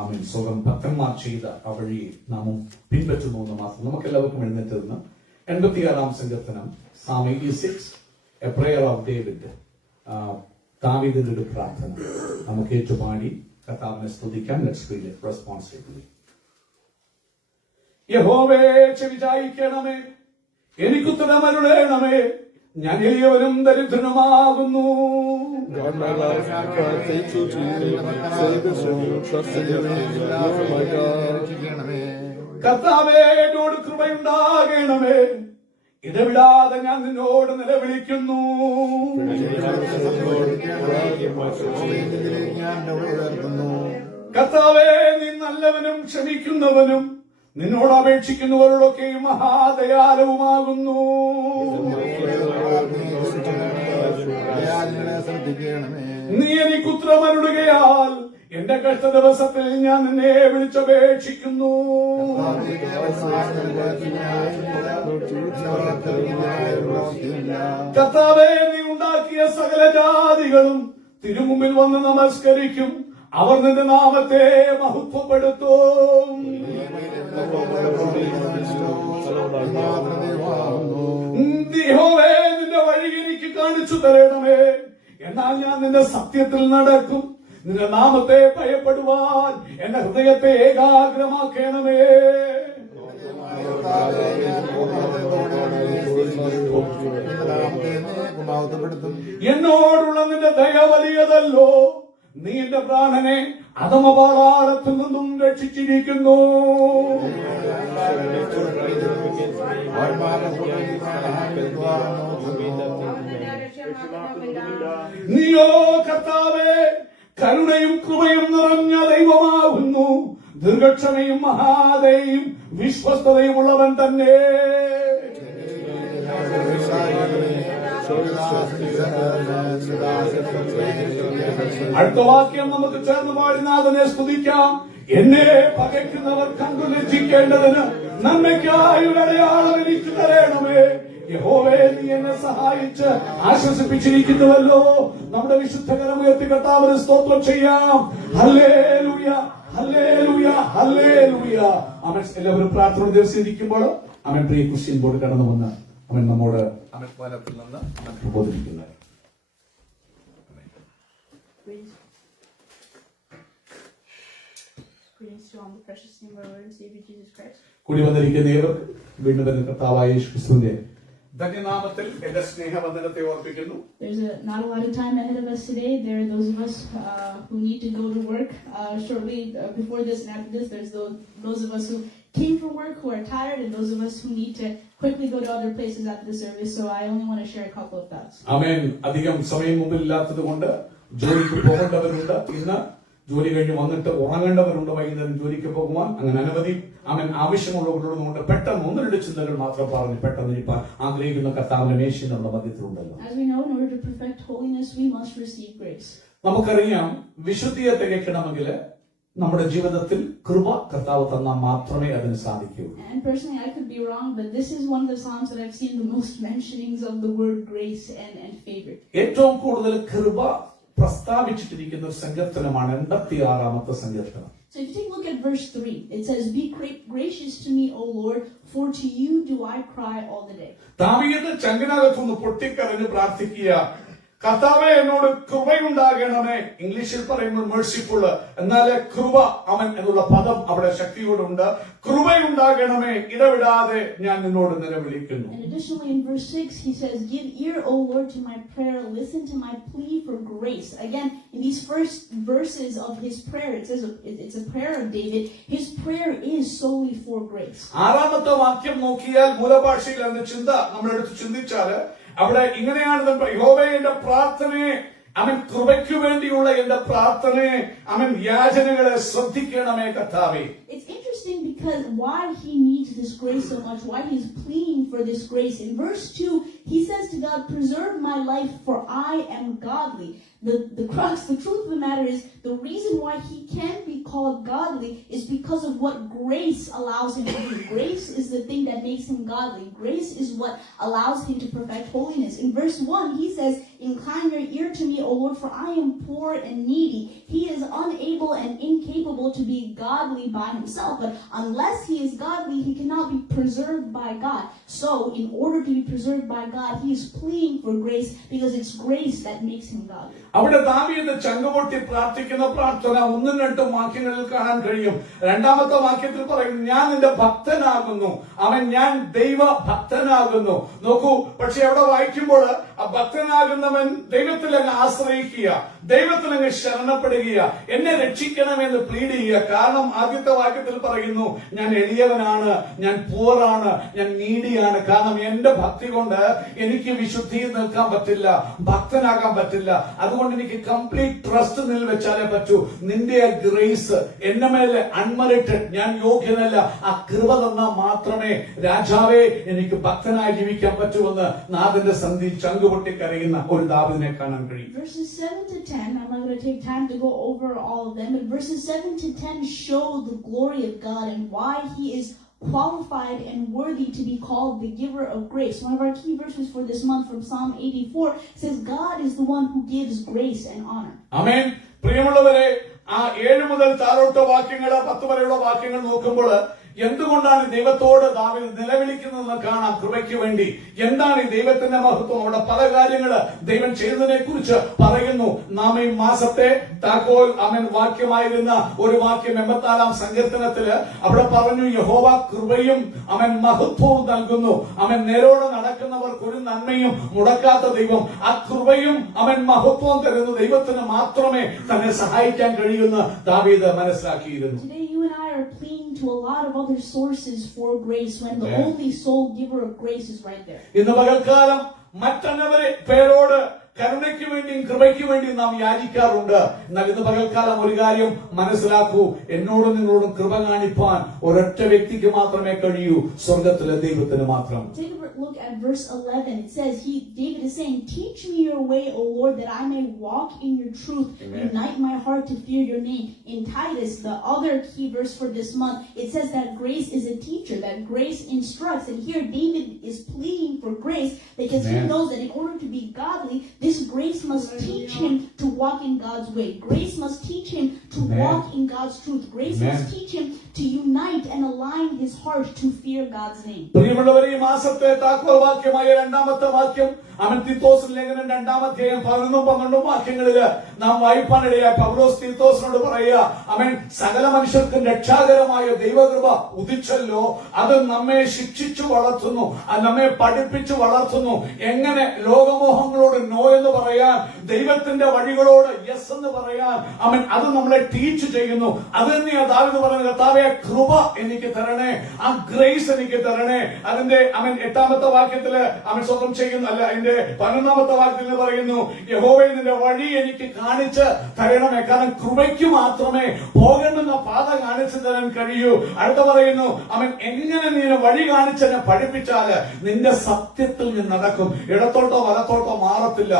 ആമേൻ സ്വന്തം ഭക്തന്മാർ ചെയ്ത ആ വഴിയെ നാമും പിൻപറ്റുന്നു എന്ന് മാത്രം. നമുക്കെല്ലാവർക്കും എഴുന്നേറ്റ് നിന്ന് 86-ാം സങ്കീർത്തനം, Psalm 86, a prayer of David, ദാവീദിന്റെ ഒരു പ്രാർത്ഥന നമുക്ക് ഏറ്റുപാടി കർത്താവിനെ സ്തുതിക്കാം. Let's read it responsibly. യഹോവേ ചെവിചായിക്കണമേ, എനിക്കുത്തരമരുളേണമേ, ഞാൻ എളിയവനും ദരിദ്രനുമാകുന്നു. കർത്താവേ, എന്നോട് കൃപയുണ്ടാകണമേ, ഇടവിടാതെ ഞാൻ നിന്നോട് നിലവിളിക്കുന്നു. കർത്താവേ, നീ നല്ലവനും ക്ഷമിക്കുന്നവനും നിന്നോട് അപേക്ഷിക്കുന്നവരോടൊക്കെയും മഹാദയാലവുമാകുന്നു. നീ എനിക്കുത്തരമരുളുകയാൽ എന്റെ കഷ്ട ദിവസത്തിൽ ഞാൻ നിന്നെ വിളിച്ചപേക്ഷിക്കുന്നു. കർത്താവേ, നീ ഉണ്ടാക്കിയ സകല ജാതികളും തിരുമുമ്പിൽ വന്ന് നമസ്കരിക്കും. അവർ നിന്റെ നാമത്തെ മഹത്വപ്പെടുത്തും. യഹോവേ, നിന്റെ വഴി എനിക്ക് കാണിച്ചു തരണമേ, എന്നാൽ ഞാൻ നിന്റെ സത്യത്തിൽ നടക്കും. നിന്റെ നാമത്തെ ഭയപ്പെടുവാൻ എന്റെ ഹൃദയത്തെ ഏകാഗ്രമാക്കണമേ. എന്നോടുള്ള നിന്റെ ദയ വലിയതല്ലോ. നീ എന്റെ പ്രാണനെ അധമപാതാളത്തിൽ നിന്നും രക്ഷിച്ചിരിക്കുന്നു. നീയോ കർത്താവേ, കരുണയും കൃപയും നിറഞ്ഞ ദൈവമാകുന്നു. ദീർഘക്ഷമയും മഹാദയും വിശ്വസ്തതയും ഉള്ളവൻ തന്നെ. അടുത്ത വാക്യം നമുക്ക് ചേർന്ന് പാടി നാഥനെ സ്തുതിക്കാം. എന്നെ പകയ്ക്കുന്നവർ കണ്ടു ലജ്ജിക്കേണ്ടതിന് നന്മയ്ക്കായി ഒരു അടയാളം എനിക്ക് തരണമേ. യഹോവേ, നീ എന്നെ സഹായിച്ച് ആശ്വസിപ്പിച്ചിരിക്കുന്നുവല്ലോ. നമ്മുടെ വിശുദ്ധകരം ഉയർത്തി കർത്താവിന് സ്തോത്രം ചെയ്യാം. Hallelujah, hallelujah, hallelujah. അവൻ എല്ലാവരും പ്രാർത്ഥന ദിവസിച്ചിരിക്കുമ്പോൾ അവൻ പ്രിയ ക്രിസ്ത്യൻ ബോർഡ് കടന്നു വന്ന് അവൻ നമ്മോട് അവൻ വനത്തിൽ നിന്ന് പ്രബോധിപ്പിക്കുന്നത്. കൂടി വന്നിരിക്കുന്ന ഏവർക്ക് വീണ്ടും വരുന്ന കർത്താവായ യേശു ക്രിസ്തുവിന്റെ ധന്യനാമത്തിൽ എന്റെ സ്നേഹവന്ദനത്തെ ഓർപ്പിക്കുന്നു. There's not a lot of time ahead of us today. There are those of us who need to go to work shortly before this and after this. There's those of us who came for work who are tired, and those of us who need to quickly go to other places after the service. So I only want to share a couple of thoughts. ആമേൻ. അധികം സമയം മുമ്പില്ലാത്തത് കൊണ്ട് ജോലിക്ക് പോകേണ്ടവരുണ്ട്. ഇന്ന് ജോലി കഴിഞ്ഞ് വന്നിട്ട് ഉറങ്ങേണ്ടവരുണ്ട്. വൈകുന്നേരം ജോലിക്ക് പോകുവാൻ അങ്ങനെ അനവധി അവൻ ആവശ്യമുള്ളവരുള്ളതുകൊണ്ട് പെട്ടെന്ന് 1-2 ചിന്തകൾ മാത്രം പറഞ്ഞ് പെട്ടെന്ന് ഇരിപ്പാൻ ആഗ്രഹിക്കുന്ന കർത്താവിന്റെ മേശയിൽ നമ്മുടെ മധ്യത്തിലുണ്ടല്ലോ. As we know, in order to perfect holiness, we must receive grace. നമുക്കറിയാം, വിശുദ്ധിയെ തികയ്ക്കണമെങ്കിൽ നമ്മുടെ ജീവിതത്തിൽ കൃപ കർത്താവ് തന്നാൽ മാത്രമേ അതിന് സാധിക്കൂ. And personally, I could be wrong, but this is one of the Psalms that I've seen the most mentionings of the word grace and favor. ഏറ്റവും കൂടുതൽ കൃപ പ്രസ്താവിച്ചിട്ടിരിക്കുന്ന ഒരു സങ്കീർത്തനമാണ് 86-ാമത്തെ സങ്കീർത്തനം. So if you take a look at verse 3, it says, "Be gracious to me, O Lord, for to you do I cry all the day." ദാവീദ് ചങ്കിനകത്തുനിന്ന് പൊട്ടിക്കരഞ്ഞ് പ്രാർത്ഥിക്കുക, കർത്താവേ, എന്നോട് കൃപയുണ്ടാകണമേ. ഇംഗ്ലീഷിൽ പറയുമ്പോൾ merciful, എന്നാൽ കൃപ അവൻ എന്നുള്ള പദം അവിടെ ശക്തിയോടുണ്ട്. കൃപയുണ്ടാകണമേ, ഇടവിടാതെ ഞാൻ നിന്നോട് നിലവിളിക്കുന്നു. And additionally in verse 6 he says, "Give ear, O Lord, to my prayer, listen to my plea for grace." Again, in these first verses of his prayer, it says it's a prayer of David. His prayer is solely for grace. 6-ാമത്തെ വാക്യം നോക്കിയാൽ മൂലഭാഷയിൽ എന്ന ചിന്ത നമ്മളെടുത്ത് ചിന്തിച്ചാൽ അവിടെ ഇങ്ങനെയാണ്, യഹോവേ, എന്റെ പ്രാർത്ഥനയെ, അവൻ കൃപയ്ക്കു വേണ്ടിയുള്ള എന്റെ പ്രാർത്ഥനയെ, അവൻ യാചനകളെ ശ്രദ്ധിക്കണമേ കർത്താവേ. It's interesting because why he needs this grace so much, why he's pleading for this grace. In verse 2, he says to God, "Preserve my life, for I am godly." The truth of the matter is, the reason why he can be called godly is because of what grace allows him to do. Grace is the thing that makes him godly. Grace is what allows him to perfect holiness. In verse 1, he says, incline your ear to me, O Lord, for I am poor and needy. He is unable and incapable to be godly by himself, but unless he is godly, he cannot be preserved by God. So, in order to be preserved by God, he is pleading for grace because it's grace that makes him godly. അവിടെ ദാവീദ് ചങ്കുപൊട്ടി പ്രാർത്ഥിക്കുന്ന പ്രാർത്ഥന 1-2 വാക്യങ്ങളിൽ കാണാൻ കഴിയും. 2ാമത്തെ വാക്യത്തിൽ പറയും, ഞാൻ നിന്റെ ഭക്തനാകുന്നു, ഞാൻ ദൈവ ഭക്തനാകുന്നു. നോക്കൂ, പക്ഷെ അവിടെ വായിക്കുമ്പോൾ ആ ഭക്തനാകുന്നവൻ ദൈവത്തിലങ്ങ് ആശ്രയിക്കുക, ദൈവത്തിലങ്ങ് ശരണപ്പെടുക, എന്നെ രക്ഷിക്കണമെന്ന് പ്ലീഡ് ചെയ്യുക. കാരണം ആദ്യത്തെ വാക്യത്തിൽ പറയുന്നു, ഞാൻ എളിയവനാണ്, ഞാൻ പൂറാണ്, ഞാൻ നീഡിയാണ്. കാരണം എന്റെ ഭക്തി കൊണ്ട് എനിക്ക് വിശുദ്ധിയിൽ നിൽക്കാൻ പറ്റില്ല, ഭക്തനാകാൻ പറ്റില്ല. അതുകൊണ്ട് എനിക്ക് കംപ്ലീറ്റ് ട്രസ്റ്റ് നിൽ വെച്ചാലേ പറ്റൂ. നിന്റെ ആ ഗ്രേസ് എന്നെ മേലെ അൺമെറിറ്റഡ്, ഞാൻ യോഗ്യനല്ല, ആ കൃപ തന്നാൽ മാത്രമേ രാജാവേ എനിക്ക് ഭക്തനായി ജീവിക്കാൻ പറ്റുമെന്ന് നാഥന്റെ സന്ധിയിൽ ചങ്കുപൊട്ടി കരയുന്ന ഒരു ദാവീദിനെ കാണാൻ കഴിയും. Verses 7 to 10, I'm not going to take time to go over all of them, but verses 7 to 10 show the glory of God and why he is qualified and worthy to be called the giver of grace. One of our key verses for this month from Psalm 84 says, God is the one who gives grace and honor. Amen. പ്രിയമുള്ളവരെ, ആ 7 മുതൽ താഴോട്ട് വാക്യങ്ങൾ 10 വരെയുള്ള വാക്യങ്ങൾ നോക്കുമ്പോൾ എന്തുകൊണ്ടാണ് ദൈവത്തോട് ദാവീദ് നിലവിളിക്കുന്നതെന്ന് കാണാം. കൃപയ്ക്ക് വേണ്ടി എന്താണ് ഈ ദൈവത്തിന്റെ മഹത്വം? അവിടെ പല കാര്യങ്ങള് ദൈവം ചെയ്തതിനെ കുറിച്ച് പറയുന്നു. നാം ഈ മാസത്തെ താക്കോൽ വാക്യമായിരുന്ന ഒരു വാക്യം 84-ാം സങ്കീർത്തനത്തില് അവിടെ പറഞ്ഞു, യഹോവ കൃപയും മഹത്വവും നൽകുന്നു. നേരോടെ നടക്കുന്നവർക്ക് ഒരു നന്മയും മുടക്കാത്ത ദൈവം. ആ കൃപയും മഹത്വവും തരുന്ന ദൈവത്തിന് മാത്രമേ തന്നെ സഹായിക്കാൻ കഴിയുമെന്ന് ദാവീദ് മനസ്സിലാക്കിയിരുന്നു. Today you and I are clinging to a lot of other sources for grace when the only sole giver of grace is right there. ഇന്ന് പകൽക്കാലം മറ്റനവരെ പേരോട് കരുണയ്ക്ക് വേണ്ടിയും കൃപയ്ക്ക് വേണ്ടിയും നാം യാചിക്കാറുണ്ട്. എന്നാൽ ഇന്ന് പകൽക്കാലം ഒരു കാര്യം മനസ്സിലാക്കൂ, എന്നോടും നിങ്ങളോടും കൃപ കാണിപ്പാൻ ഒരൊറ്റ വ്യക്തിക്ക് മാത്രമേ കഴിയൂ, സ്വർഗത്തിലെ ദൈവത്തിന് മാത്രം. Take a look at verse 11. It says, David is saying, teach me your way, O Lord, that I may walk in your truth. Amen. Unite my heart to fear your name. In Titus, the other key verse for this month, it says that grace is a teacher, that grace instructs. And here David is pleading for grace because Amen. He knows that in order to be godly, this grace must teach him to walk in God's way. Grace must teach him to Amen. Walk in God's truth. Grace Amen. Must teach him to unite and align his heart to fear God's name. പ്രിയമുള്ളവരെ, ഈ മാസത്തെ താക്കോൽ വാക്യമായ 2ാമത്തെ വാക്യം തീത്തോസിന്റെ ലേഖനം 2-ാം അധ്യായം 11-12 വാക്യങ്ങളില് നാം വായിപ്പാനിടയായ പൗലോസ് തീത്തോസിനോട് പറയുക, സകല മനുഷ്യർക്കും രക്ഷാകരമായ ദൈവകൃപ ഉദിച്ചല്ലോ, അത് നമ്മെ ശിക്ഷിച്ചു വളർത്തുന്നു, നമ്മെ പഠിപ്പിച്ചു വളർത്തുന്നു. എങ്ങനെ ലോകമോഹങ്ങളോട് നോ എന്ന് പറയാൻ, ദൈവത്തിന്റെ വഴികളോട് യെസ് എന്ന് പറയാൻ അത് നമ്മളെ ടീച്ച് ചെയ്യുന്നു. അത് തന്നെയാണ് ദാവീദ് പറയുന്നത്, കർത്താവേ കൃപ എനിക്ക് തരണേ, ആ ഗ്രേസ് എനിക്ക് തരണേ. അതിന്റെ 8-ാമത്തെ വാക്യത്തില് സ്വന്തം ചെയ്യുന്നു, അല്ല 11-ാമത്തെ വാക്യത്തിൽ പറയുന്നു, യഹോവേ നിന്റെ വഴി എനിക്ക് കാണിച്ച് തരണമേ. കാരണം കൃപയ്ക്ക് മാത്രമേ പോകേണ്ടുന്ന പാത കാണിച്ചു തരാൻ കഴിയൂ. അടുത്ത പറയുന്നു, എങ്ങനെ നീ വഴി കാണിച്ചെന്നെ പഠിപ്പിച്ചാല് നിന്റെ സത്യത്തിൽ ഞാൻ നടക്കും, ഇടത്തോട്ടോ വലത്തോട്ടോ മാറത്തില്ല.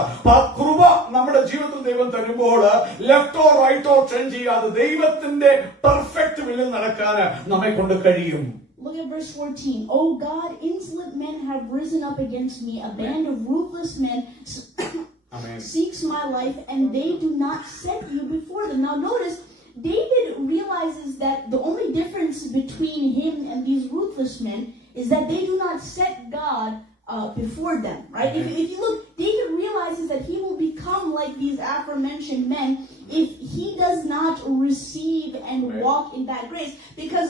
കൃപ നമ്മുടെ ജീവിതത്തിൽ ദൈവം തരുമ്പോൾ ലെഫ്റ്റോ റൈറ്റോ ടേൺ ചെയ്യാതെ ദൈവത്തിന്റെ പെർഫെക്റ്റ് വില്ലിൽ നടക്കാൻ നമ്മെ കൊണ്ട് കഴിയും. Look at verse 14. O God, insolent men have risen up against me. A band of ruthless men seeks my life, and they do not set you before them. Now notice, David realizes that the only difference between him and these ruthless men is that they do not set God before them, right? If you look, David realizes that he will become like these aforementioned men if he does not receive and walk in that grace. Because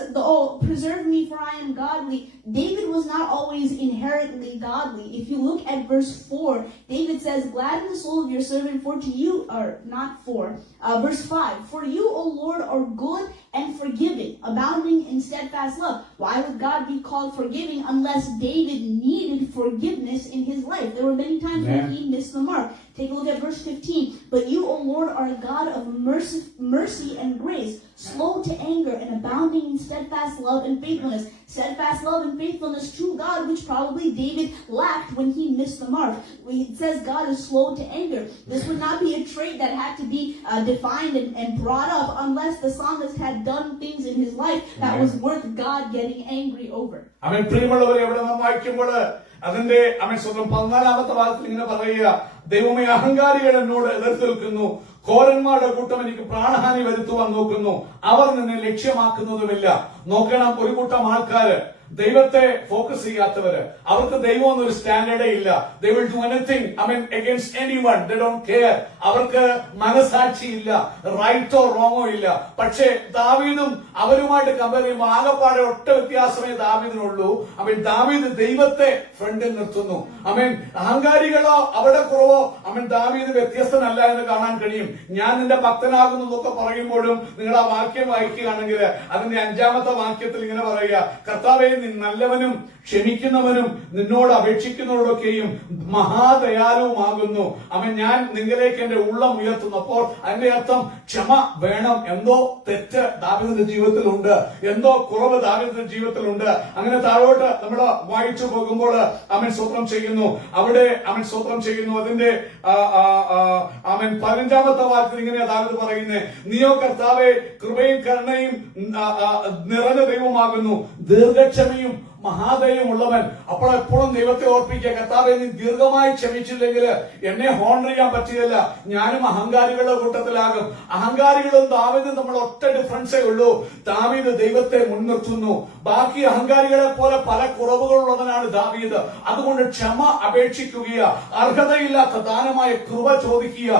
preserve me for I am godly, David was not always inherently godly. If you look at verse 4, David says, gladden the soul of your servant, for to you, or not 4, verse 5, for you, O Lord, are good and forgiving, abounding in steadfast love. Why would God be called forgiving unless David needed forgiveness in his life? There were many times when he missed the mark. Take a look at verse 15. But you, O Lord, are a God of mercy and grace, slow to anger and abounding in steadfast love and faithfulness. Steadfast love and faithfulness to God, which probably David lacked when he missed the mark. It says God is slow to anger. This would not be a trait that had to be defined and brought up unless the psalmist had done things in in his life that was worth God getting angry over. അവൻ പ്രിയമുള്ളവരെ എവിടെ നാം വായിക്കുമ്പോൾ അതിന്റെ അവൻ സ്വന്തം 14-ാമത്തെ ഭാഗത്തിൽ ഇങ്ങനെ പറയുക, ദൈവമേ അഹങ്കാരികൾ എന്നോട് എതിർത്ത് നിൽക്കുന്നു, ഘോരന്മാരുടെ കൂട്ടം എനിക്ക് പ്രാണഹാനി വരുത്തുവാൻ നോക്കുന്നു, അവർ നിന്നെ ലക്ഷ്യമാക്കുന്നതുമില്ല. നോക്കണം, ഒരു കൂട്ടം ആൾക്കാര് ദൈവത്തെ ഫോക്കസ് ചെയ്യാത്തവര്, അവർക്ക് ദൈവം എന്നൊരു സ്റ്റാൻഡേർഡേ ഇല്ല. They will do anything, against anyone. They don't care. അവർക്ക് മനസാക്ഷിയില്ല, റൈറ്റോ റോങ്ങോ ഇല്ല. പക്ഷേ ദാവീദും അവരുമായിട്ട് കമ്പയർ ചെയ്യുമ്പോൾ ആകപ്പാടെ ഒറ്റ വ്യത്യാസമേ ദാവീദിനുള്ളൂ. ദാവീദ് ദൈവത്തെ ഫ്രണ്ടിൽ നിർത്തുന്നു. അഹങ്കാരികളോ അവിടെ കുറവോ ദാവീദ് വ്യത്യസ്തനല്ല എന്ന് കാണാൻ കഴിയും. ഞാൻ നിന്റെ ഭക്തനാകുന്നു എന്നൊക്കെ പറയുമ്പോഴും നിങ്ങൾ ആ വാക്യം വായിക്കുകയാണെങ്കിൽ അതിന്റെ 5-ാമത്തെ വാക്യത്തിൽ ഇങ്ങനെ പറയുക, കർത്താവേ നീ നല്ലവനും ക്ഷമിക്കുന്നവനും നിന്നോട് അപേക്ഷിക്കുന്നവരോടൊക്കെയും മഹാദയാലുവുമാകുന്നു. ഞാൻ നിങ്ങളിലേക്ക് എന്റെ ഉള്ളം ഉയർത്തുന്നു. അപ്പോൾ അതിന്റെ അർത്ഥം ക്ഷമ വേണം. എന്തോ തെറ്റ് ദാവീദിന്റെ ജീവിതത്തിലുണ്ട്, എന്തോ കുറവ് ദാവീദിന്റെ ജീവിതത്തിലുണ്ട്. അങ്ങനെ താഴോട്ട് നമ്മൾ വായിച്ചു പോകുമ്പോൾ സ്തോത്രം ചെയ്യുന്നു. അവിടെ സ്തോത്രം ചെയ്യുന്നു. അതിന്റെ 15-ാമത്തെ വാക്യത്തിൽ ഇങ്ങനെയാ ദാവീദ് പറയുന്നത്, നീയോ കർത്താവേ കൃപയും കരുണയും നിറഞ്ഞ ദൈവമാകുന്നു, ദീർഘക്ഷമയും മഹാദയം ഉള്ളവൻ. അപ്പോൾ എപ്പോഴും ദൈവത്തെ ഓർപ്പിക്കുക, കർത്താവേ നീ ദീർഘമായി ക്ഷമിച്ചില്ലെങ്കിൽ എന്നെ ഹോണർ ചെയ്യാൻ പറ്റുകയില്ല, ഞാനും അഹങ്കാരികളുടെ കൂട്ടത്തിലാകും. അഹങ്കാരികളും ദാവീദും നമ്മൾ ഒറ്റ ഡിഫറൻസേ ഉള്ളൂ. ദാവീദ് ദൈവത്തെ മുൻനിർത്തുന്നു. ബാക്കി അഹങ്കാരികളെ പോലെ പല കുറവുകളുള്ളവനാണ് ദാവീദ്. അതുകൊണ്ട് ക്ഷമ അപേക്ഷിക്കുക, അർഹതയില്ലാത്ത ദാനമായ കൃപ ചോദിക്കുക.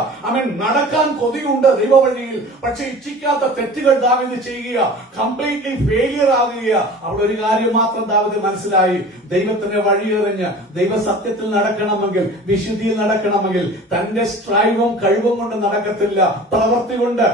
നടക്കാൻ കൊതിയുണ്ട് ദൈവവഴിയിൽ, പക്ഷെ ഇച്ഛിക്കാത്ത തെറ്റുകൾ ദാവീദ് ചെയ്യുക, കംപ്ലീറ്റ്ലി ഫെയിലിയർ ആകുക. അവിടെ ഒരു കാര്യം മാത്രം ദാവീദ് മനസ്സിലായി, ദൈവത്തിന്റെ വഴിയെറിഞ്ഞ് ദൈവസത്യത്തിൽ നടക്കണമെങ്കിൽ, വിശുദ്ധിയിൽ നടക്കണമെങ്കിൽ തന്റെ സ്ട്രൈവും കഴിവും കൊണ്ട് നടക്കത്തില്ല, പ്രവൃത്തി കൊണ്ട്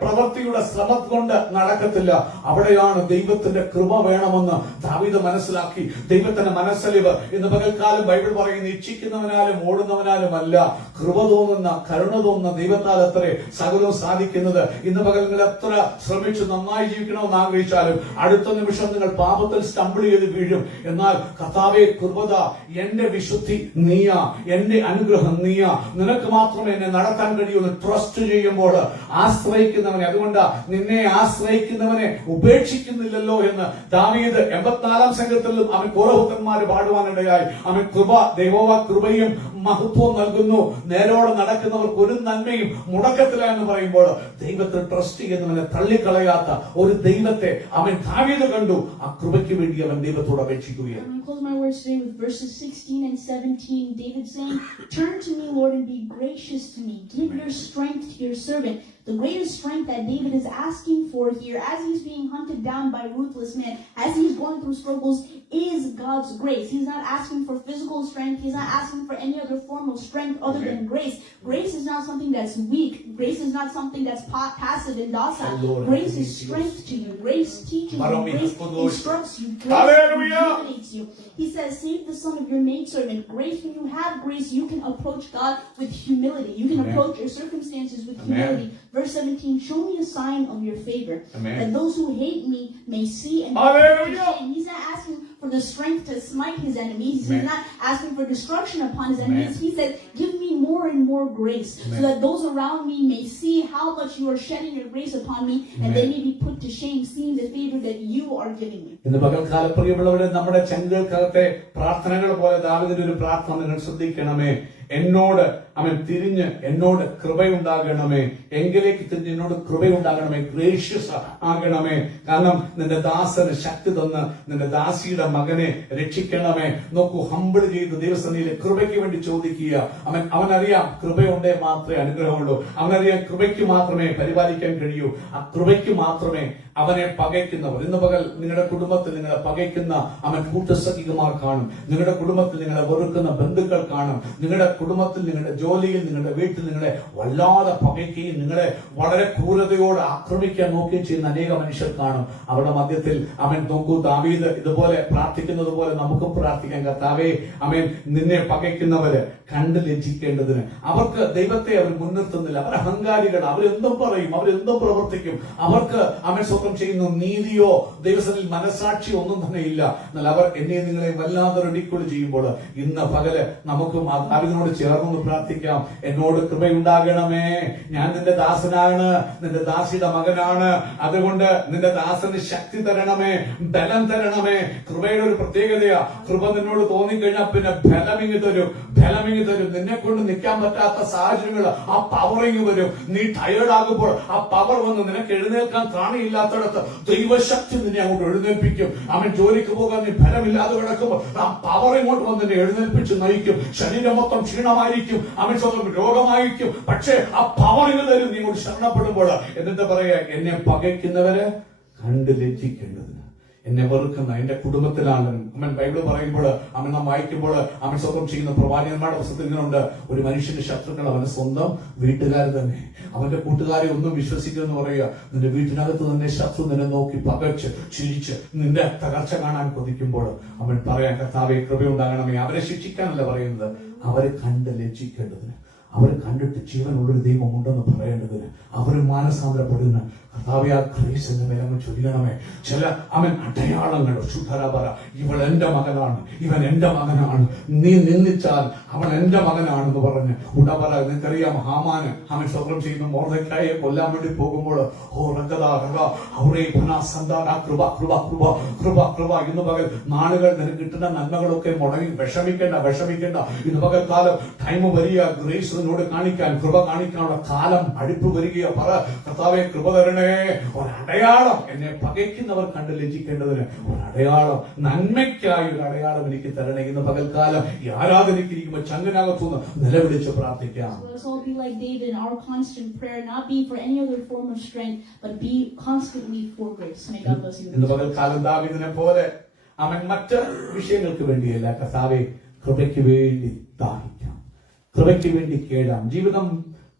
പ്രവൃത്തിയുടെ ശ്രമം കൊണ്ട് നടക്കത്തില്ല. അവിടെയാണ് ദൈവത്തിന്റെ കൃപ വേണമെന്ന് ദാവീദ് മനസ്സിലാക്കി. ദൈവത്തിന്റെ മനസ്സലിവ് ഇന്ന് പകൽക്കാലം ബൈബിൾ പറയുന്നു, ഇച്ഛിക്കുന്നവനാലും ഓടുന്നവനാലും അല്ല, കൃപ തോന്നുന്ന കരുണ തോന്നുന്ന ദൈവത്താൽ അത്രേ സകലവും സാധിക്കുന്നത്. ഇന്ന് പകൽ നിങ്ങൾ എത്ര ശ്രമിച്ചു നന്നായി ജീവിക്കണമെന്ന് ആഗ്രഹിച്ചാലും അടുത്ത നിമിഷം നിങ്ങൾ പാപത്തിൽ സ്റ്റംബിൾ ചെയ്ത് വീഴും. എന്നാൽ കർത്താവേ കൃപത, എന്റെ വിശുദ്ധി നീയാ, എന്റെ അനുഗ്രഹം നീയാ, നിനക്ക് മാത്രമേ എന്നെ നടത്താൻ കഴിയുമെന്ന് ട്രസ്റ്റ് ചെയ്യുമ്പോൾ ആശ്രയിക്കുന്നവനെ, അതുകൊണ്ട് നിന്നെ ആശ്രയിക്കുന്നവനെ ഉപേക്ഷിക്കുന്നില്ലല്ലോ എന്ന് ദാവീദ് 84-ാം സംഘത്തിലും കോരഹുത്തന്മാര് പാടുവാനിടയായി. കൃപ, ദൈവോവ കൃപയും മഹത്വവും നൽകുന്നു, നേരോടെ നടക്കുന്നവർക്ക് ഒരു നന്മയും മുടക്കത്തില്ല എന്ന് പറയുമ്പോൾ ദൈവത്തെ ട്രസ്റ്റ് ചെയ്യുന്നവനെ തള്ളിക്കളയാത്ത ഒരു ദൈവത്തെ ദാവീദ് കണ്ടു. ആ കൃപയ്ക്ക് വേണ്ടി അവൻ ദൈവത്തോട് അപേക്ഷിക്കുകയാണ്. I'm going to close my words today with verses 16 and 17. David saying, "Turn to me, Lord, and be gracious to me. Give your strength to your servant." The greatest strength that David is asking for here, as he's being hunted down by ruthless men, as he's going through struggles, is God's grace. He's not asking for physical strength. He's not asking for any other form of strength other than grace. Grace is not something that's weak. Grace is not something that's passive and docile. Grace is strength to you. Grace teaches you. Grace instructs you. Grace illuminates you. He says, save the son of your maidservant. Grace, when you have grace, you can approach God with humility. You can approach your circumstances with humility. Verse 17, show me a sign of your favor, that those who hate me may see and be ashamed. He's not asking for the strength to smite his enemies. He's not asking for destruction upon his enemies. He said, give me more and more grace, so that those around me may see how much you are shedding your grace upon me, and they may be put to shame, seeing the favor that you are giving me. ഇന്ന് പകൽക്കാലം പ്രിയമുള്ളവരെ, നമ്മുടെ ചെങ്കൽക്കകത്തെ പ്രാർത്ഥനകൾ പോലെ ദാവീദിന്റെ ഒരു പ്രാർത്ഥന നിങ്ങൾ ശ്രദ്ധിക്കണമേ. എന്നോട് തിരിഞ്ഞ് എന്നോട് കൃപയുണ്ടാകണമേ, എങ്കിലേക്ക് തിരിഞ്ഞ് എന്നോട് കൃപയുണ്ടാകണമേ, ഗ്രേഷ്യസ് ആകണമേ. കാരണം നിന്റെ ദാസന് ശക്തി തന്ന് നിന്റെ ദാസിയുടെ മകനെ രക്ഷിക്കണമേ. നോക്കൂ, ഹംബിൾ ചെയ്ത് ദൈവസന്നിധിയിലെ കൃപയ്ക്ക് വേണ്ടി ചോദിക്കുക. അവനറിയാം കൃപയുണ്ടേ മാത്രമേ അനുഗ്രഹമുള്ളൂ. അവനറിയാം കൃപയ്ക്ക് മാത്രമേ പരിപാലിക്കാൻ കഴിയൂ. ആ കൃപയ്ക്ക് മാത്രമേ അവനെ പകയ്ക്കുന്നവർ, ഇന്ന് പകൽ നിങ്ങളുടെ കുടുംബത്തിൽ നിങ്ങളെ പകയ്ക്കുന്ന കൂട്ടസഖികമാർ കാണും. നിങ്ങളുടെ കുടുംബത്തിൽ നിങ്ങളെ വെറുക്കുന്ന ബന്ധുക്കൾ കാണും. നിങ്ങളുടെ കുടുംബത്തിൽ, നിങ്ങളുടെ ജോലിയിൽ, നിങ്ങളുടെ വീട്ടിൽ നിങ്ങളെ വല്ലാതെ പകയ്ക്കുകയും നിങ്ങളെ വളരെ ക്രൂരതയോട് ആക്രമിക്കാൻ നോക്കുകയും ചെയ്യുന്ന അനേക മനുഷ്യർ കാണും. അവരുടെ മധ്യത്തിൽ നോക്കൂ, ദാവീദ് ഇതുപോലെ പ്രാർത്ഥിക്കുന്നത് പോലെ നമുക്കും പ്രാർത്ഥിക്കാൻ. കർത്താവേ, നിന്നെ പകയ്ക്കുന്നവര് കണ്ട് ലജ്ജിക്കേണ്ടതിന്. അവർക്ക് ദൈവത്തെ അവർ മുൻനിർത്തുന്നില്ല. അവർ അഹങ്കാരികൾ, അവരെന്തും പറയും, അവരെന്തും പ്രവർത്തിക്കും. അവർക്ക് സ്വന്തം സ്വന്തം ചെയ്യുന്ന നീതിയോ ദൈവസനിൽ മനസാക്ഷി ഒന്നും തന്നെ ഇല്ല. എന്നാൽ അവർ എന്നെ നിങ്ങളെ വല്ലാതെ റെഡിക്കോൾ ചെയ്യുമ്പോൾ ഇന്ന് പകല് നമുക്കും ആ ദാവീദിനോട് ചേർന്ന് പ്രാർത്ഥിക്കാം. എന്നോട് കൃപയുണ്ടാകണമേ, ഞാൻ നിന്റെ ദാസനാണ്, നിന്റെ ദാസിയുടെ മകനാണ്, അതുകൊണ്ട് നിന്റെ ദാസന് ശക്തി തരണമേ, ബലം തരണമേ. കൃപയുടെ ഒരു പ്രത്യേകതയാ, കൃപ നിന്നോട് തോന്നിക്കഴിഞ്ഞാൽ പിന്നെ ബലമിങ്ങി തരും. നിന്നെ കൊണ്ട് നിൽക്കാൻ പറ്റാത്ത സാഹചര്യങ്ങൾ ആ പവറിങ് വരും. നീ ടയേർഡ് ആകുമ്പോൾ ആ പവർ വന്ന് നിനക്ക് എഴുന്നേൽക്കാൻ ത്രാണിയില്ലാത്തടത്ത് ദൈവശക്തി നിന്നെ അങ്ങോട്ട് എഴുന്നേൽപ്പിക്കും. അവൻ ജോലിക്ക് പോകാൻ നീ ഫലമില്ലാതെ കിടക്കുമ്പോൾ ആ പവർ ഇങ്ങോട്ട് വന്ന് നിന്നെ എഴുന്നേൽപ്പിച്ച് നയിക്കും. ശരീരം മൊത്തം ക്ഷീണമായിരിക്കും, അവൻ സ്വന്തം രോഗമായിരിക്കും, പക്ഷേ ആ പവറിന് തരും നീ ഇങ്ങോട്ട് ശരണപ്പെടുമ്പോൾ. എന്നിട്ട് പറയാ, എന്നെ പകയ്ക്കുന്നവര് കണ്ട് ലജ്ജിക്കേണ്ടതിന്, എന്നെ വെറുക്കുന്ന എന്റെ കുടുംബത്തിലാണ്. അവൻ ബൈബിൾ പറയുമ്പോൾ, അവൻ നാം വായിക്കുമ്പോൾ, അവൻ സ്വന്തം ചെയ്യുന്ന പ്രവാചകന്മാരുടെ പുസ്തകത്തിൽ ഇങ്ങനെയുണ്ട്, ഒരു മനുഷ്യന്റെ ശത്രുക്കൾ അവന്റെ സ്വന്തം വീട്ടുകാർ തന്നെ. അവന്റെ കൂട്ടുകാരെ ഒന്നും വിശ്വസിക്കുമെന്ന് പറയുക. നിന്റെ വീട്ടിനകത്ത് തന്നെ ശത്രു നിന്നെ നോക്കി പകച്ച് ചിരിച്ച് നിന്റെ തകർച്ച കാണാൻ കൊതിക്കുമ്പോൾ അവൻ പറയാൻ, കർത്താവേ കൃപയുണ്ടാകണമേ. അവരെ ശിക്ഷിക്കാനല്ല പറയുന്നത്, അവരെ കണ്ട് ലജ്ജിക്കേണ്ടതിന്, അവരെ കണ്ടിട്ട് ജീവനുള്ളൊരു ദൈവം ഉണ്ടെന്ന് പറയേണ്ടതിന്, അവർ മാനസാന്തരപ്പെടുന്ന കർത്താവേ ആ ഗ്രേസ് എന്ന മേലങ്ങ് ചൊല്ലണമേ. ചില അവൻ അടയാളങ്ങൾ ശുദ്ധരപര, ഇവൾ എന്റെ മകനാണ്, ഇവൻ എന്റെ മകനാണ്, നീ നിന്ദിച്ചാൽ അവൻ എന്റെ മകനാണെന്ന് പറഞ്ഞ് ഉടപറ. നിനക്കറിയാം, ഹാമാന് അവൻ സ്വപ്നം ചെയ്യുന്ന മൊർദെഖായിയെ കൊല്ലാൻ വേണ്ടി പോകുമ്പോൾ ഇന്ന് പകൽ നാളുകൾ നിനക്ക് കിട്ടുന്ന നന്മകളൊക്കെ മുടങ്ങി വിഷമിക്കേണ്ട. ഇന്ന് പകൽ കാലം ടൈം വരിക, ഗ്രേസ് നിന്നോട് കാണിക്കാൻ, കൃപ കാണിക്കാനുള്ള കാലം അടുപ്പ് വരികയോ. പറ, കർത്താവേ കൃപ തരണേ. ഒരടയാളം, എന്നെ പകയ്ക്കുന്നവർ കണ്ട് ലജ്ജിക്കേണ്ടതിന് ഒരടയാളം, നന്മയ്ക്കായി ഒരു അടയാളം എനിക്ക് തരണേ. ഇന്ന് പകൽക്കാലം ഈ ആരാധനയ്ക്കിരിക്കുമ്പോൾ ചങ്ങനകത്തുനിന്ന് നിലവിളിച്ച് പ്രാർത്ഥിക്കാം. So let's all be like David in our constant prayer, not be for any other form of strength, but be constantly for grace. May God bless you. ഇന്ന് പകൽക്കാലം ദാവീദിനെ പോലെ അവൻ മറ്റ് വിഷയങ്ങൾക്ക് വേണ്ടിയല്ല, കർത്താവേ കൃപയ്ക്ക് വേണ്ടി ദാഹിക്കാം, കൃപയ്ക്ക് വേണ്ടി കേടാം. ജീവിതം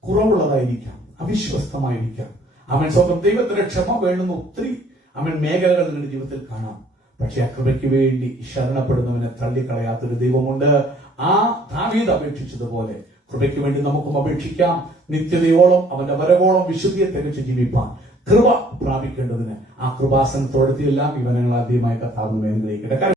കുറവുള്ളതായിരിക്കാം, അവിശ്വസ്തമായിരിക്കാം. അവൻ സ്വന്തം ദൈവത്തിന്റെ ക്ഷമ വേണ്ടുന്ന ഒത്തിരി അവൻ മേഖലകൾ നിങ്ങളുടെ ജീവിതത്തിൽ കാണാം. പക്ഷെ ആ കൃപയ്ക്ക് വേണ്ടി ശരണപ്പെടുന്നവനെ തള്ളിക്കളയാത്തൊരു ദൈവമുണ്ട്. ആ ദാവീദ് അപേക്ഷിച്ചതുപോലെ കൃപയ്ക്ക് വേണ്ടി നമുക്കും അപേക്ഷിക്കാം. നിത്യതയോളം അവന്റെ വരവോളം വിശുദ്ധിയെ തികച്ച് ജീവിപ്പാൻ കൃപ പ്രാപിക്കേണ്ടതിന് ആ കൃപാസനത്തോടെത്തിയെല്ലാം ഇവനങ്ങൾ ആദ്യമായി കർത്താവിനെ അനുഗ്രഹിക്കട്ടെ.